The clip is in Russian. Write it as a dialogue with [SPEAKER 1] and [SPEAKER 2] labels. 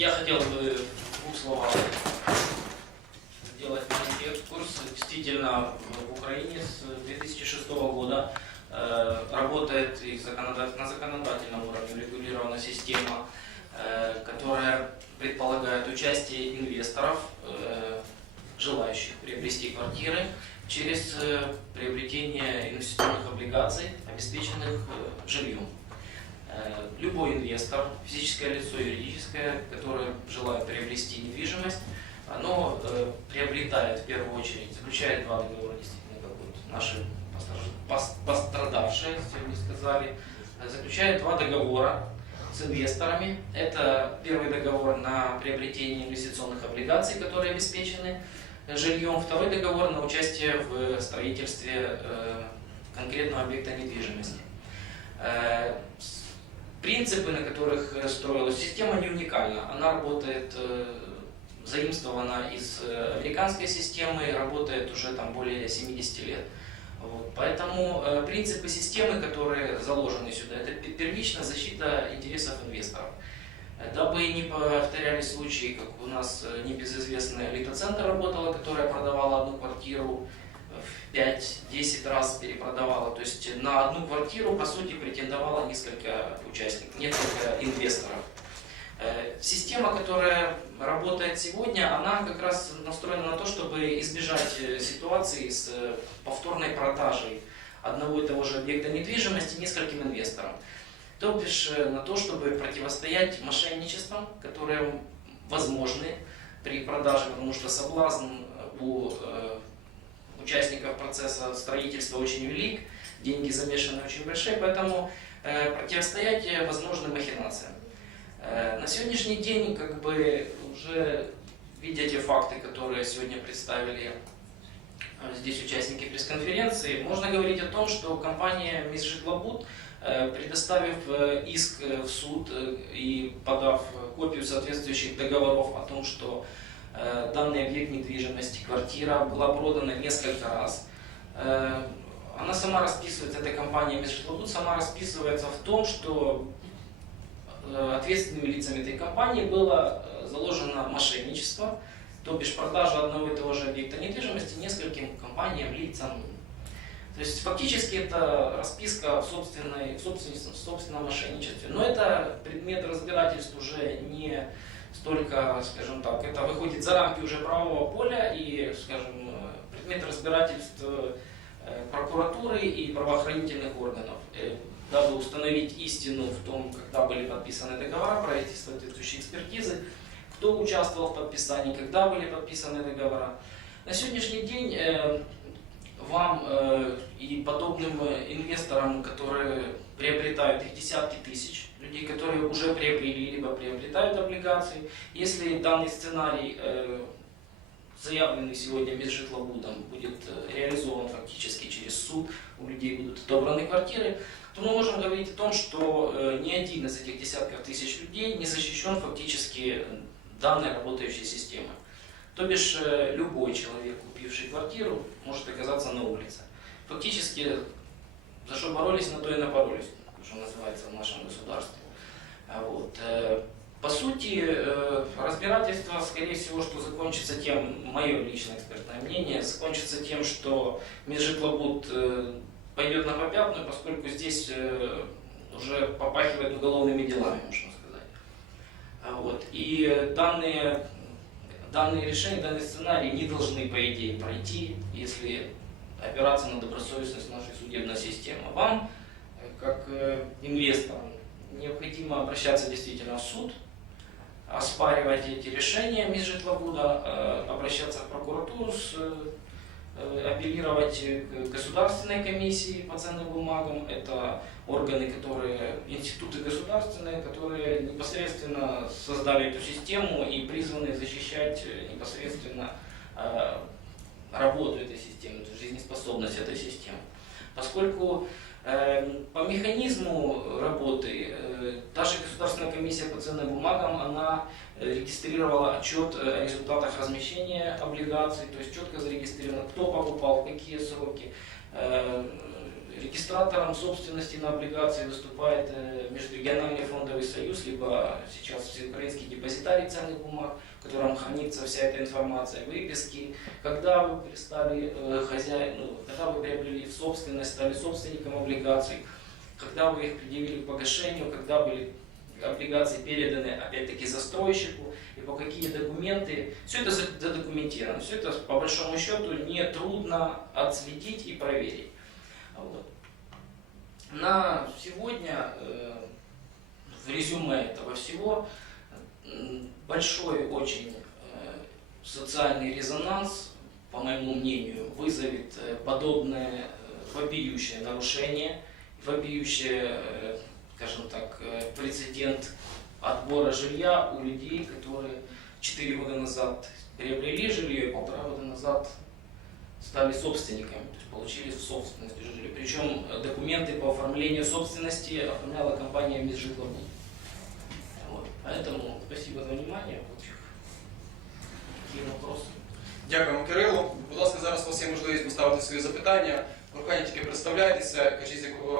[SPEAKER 1] Я хотел бы двух словах сделать маленький экскурс. Действительно, в Украине с 2006 года э, работает и на законодательном уровне регулирована система, э, которая предполагает участие инвесторов, э, желающих приобрести квартиры, через приобретение инвестиционных облигаций, обеспеченных жильем. Э, Любой инвестор, физическое лицо, юридическое, которое желает приобрести недвижимость, оно э, приобретает в первую очередь, заключает два договора, действительно, как вот наши пострадавшие сегодня сказали, э, заключает два договора с инвесторами. Это первый договор на приобретение инвестиционных облигаций, которые обеспечены жильем. Второй договор на участие в строительстве конкретного объекта недвижимости. Принципы, на которых строилась система, не уникальна. Она работает, э, заимствована из э, американской системы, работает уже там более 70 лет. Вот. Поэтому э, принципы системы, которые заложены сюда, это пе- первичная защита интересов инвесторов. Дабы не повторялись случаи, как у нас небезызвестная Литоцентр работала, которая продавала одну квартиру 5-10 раз перепродавала. То есть на одну квартиру, по сути, претендовало несколько участников, несколько инвесторов. Э, Система, которая работает сегодня, она как раз настроена на то, чтобы избежать э, ситуации с э, повторной продажей одного и того же объекта недвижимости нескольким инвесторам. То бишь на то, чтобы противостоять мошенничествам, которые возможны при продаже, потому что соблазн у участников процесса строительства очень велик, деньги замешаны очень большие, поэтому э, противостоять э, возможным махинациям. Э, На сегодняшний день, как бы уже видя те факты, которые сегодня представили здесь участники пресс-конференции, можно говорить о том, что компания Мисс Житлобуд, э, предоставив иск в суд и подав копию соответствующих договоров о том, что данный объект недвижимости, квартира была продана несколько раз, э, она сама расписывается, эта компания Житлобуд сама расписывается в том, что э, ответственными лицами этой компании было э, заложено мошенничество, то бишь продажа одного и того же объекта недвижимости нескольким компаниям, лицам. То есть фактически это расписка в, собственной, в, собственном, в собственном мошенничестве. Но это предмет разбирательств уже не столько, скажем так, это выходит за рамки уже правового поля и, скажем, предмет разбирательств э, прокуратуры и правоохранительных органов, э, дабы установить истину в том, когда были подписаны договора, провести соответствующие экспертизы, кто участвовал в подписании, когда были подписаны договора. На сегодняшний день э, вам э, и подобным э, инвесторам, которые приобретают их десятки тысяч, людей, которые уже приобрели, либо приобретают облигации, если данный сценарий э, заявленный сегодня Межжитлобудом будет э, реализован фактически через суд, у людей будут отобраны квартиры, то мы можем говорить о том, что э, ни один из этих десятков тысяч людей не защищен фактически данной работающей системой. То бишь э, любой человек, купивший квартиру, может оказаться на улице. Фактически, за что боролись, на то и напоролись, что называется в нашем государстве. А Вот. э, По сути, э, разбирательство, скорее всего, что закончится тем, мое личное экспертное мнение, закончится тем, что Межжитлобуд э, пойдет на попятную, поскольку здесь уже попахивает уголовными делами, можно сказать. А Вот. И данные, данные решения, данные сценарии не должны, по идее, пройти, если опираться на добросовестность нашей судебной системы. Вам, э, как э, инвесторам, необходимо обращаться действительно в суд, оспаривать эти решения Межжитлобуда, э, обращаться в прокуратуру, с, апеллировать к государственной комиссии по ценным бумагам. Это органы, которые, институты государственные, которые непосредственно создали эту систему и призваны защищать э, непосредственно э, работу этой системы, жизнеспособность этой системы. Поскольку э, по механизму работы э, та же Государственная комиссия по ценным бумагам, она э, регистрировала отчет э, о результатах размещения облигаций, то есть четко зарегистрировано, кто покупал, какие сроки. Регистратором собственности на облигации выступает э, Межрегиональный фондовый союз, либо сейчас Всеукраинский депозитарий ценных бумаг, в котором хранится вся эта информация, выписки, когда вы стали э, хозяин, ну, когда вы приобрели в собственность, стали собственником облигаций, когда вы их предъявили к погашению, когда были облигации переданы опять-таки застройщику, и по какие документы. Все это за- задокументировано, все это по большому счету не трудно отследить и проверить. На сегодня э, в резюме этого всего большой очень э, социальный резонанс, по моему мнению, вызовет э, подобное вопиющее нарушение, вопиющее, скажем так, прецедент отбора жилья у людей, которые 4 года назад приобрели жилье и полтора года назад стали собственниками, то есть получили в собственность жилье. Причем э, документы по оформлению собственности оформляла компания Межжитлобуд. Вот. Поэтому спасибо за внимание. Очень Какие вопросы?
[SPEAKER 2] Дякуємо, Кирило. Будь ласка, зараз у вас є можливість поставити свої запитання. Прохання тільки представляйтеся, кажіть, з якого